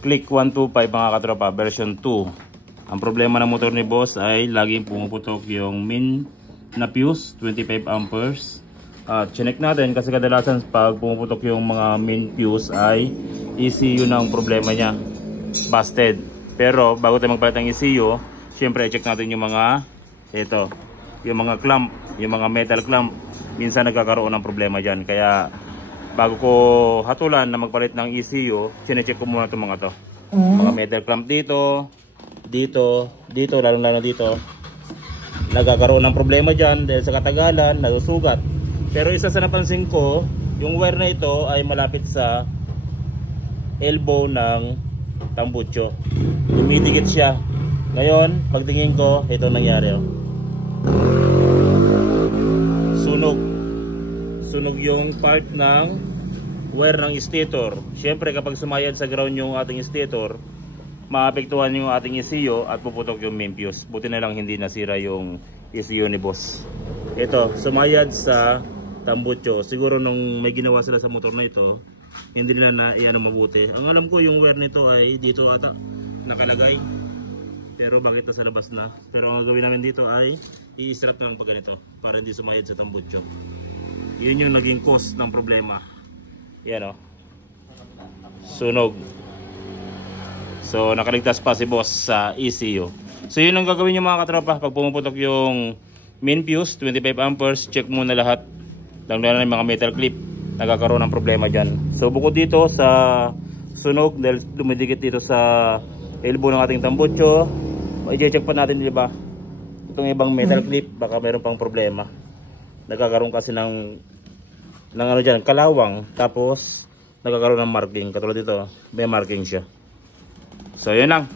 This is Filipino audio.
Click 125 mga katropa, version 2. Ang problema ng motor ni boss ay laging pumuputok yung min na fuse, 25 amperes. Chinek natin kasi kadalasan pag pumuputok yung mga min fuse ay ECU na ang problema niya, busted. Pero bago tayo magpalit ng ECU, syempre i-check natin yung mga yung mga clamp, yung mga metal clamp. Minsan nagkakaroon ng problema dyan. Kaya bago ko hatulan na magpalit ng ECU, chinecheck ko muna itong mga to. Mga metal clamp dito, lalo dito. Nagkakaroon ng problema dyan dahil sa katagalan, nasusugat. Pero isa sa napansin ko, yung wire na ito ay malapit sa elbow ng tambucho. Dumidikit siya. Ngayon, pagtingin ko, ito nangyari. Sunog yung part ng wire ng stator. Siyempre kapag sumayad sa ground yung ating stator, maapektuhan yung ating ECU at puputok yung main fuse. Buti na lang hindi nasira yung ECU ni boss. Ito, sumayad sa tambucho. Siguro nung may ginawa sila sa motor na ito, hindi nila na iyan mabuti. Ang alam ko yung wire nito ay dito ata nakalagay. Pero bakit nasa labas na? Pero ang gagawin namin dito ay i-strap na lang pag ganito para hindi sumayad sa tambucho. Yun yung naging cause ng problema. Yan o. Sunog. So nakaligtas pa si boss sa ECU. So yun ang gagawin nyo mga katropa. Pag pumuputok yung main fuse, 25 amperes, check muna lahat. Lang na yung mga metal clip. Nagkakaroon ng problema dyan. So bukod dito sa sunog, dahil dumidikit dito sa elbow ng ating tambucho, i-check pa natin, di ba? Itong ibang metal clip, baka mayroon pang problema. Nagkakaroon kasi ng ano dyan, kalawang. Tapos nagkakaroon ng marking. Katulad dito, may marking siya. So yun lang.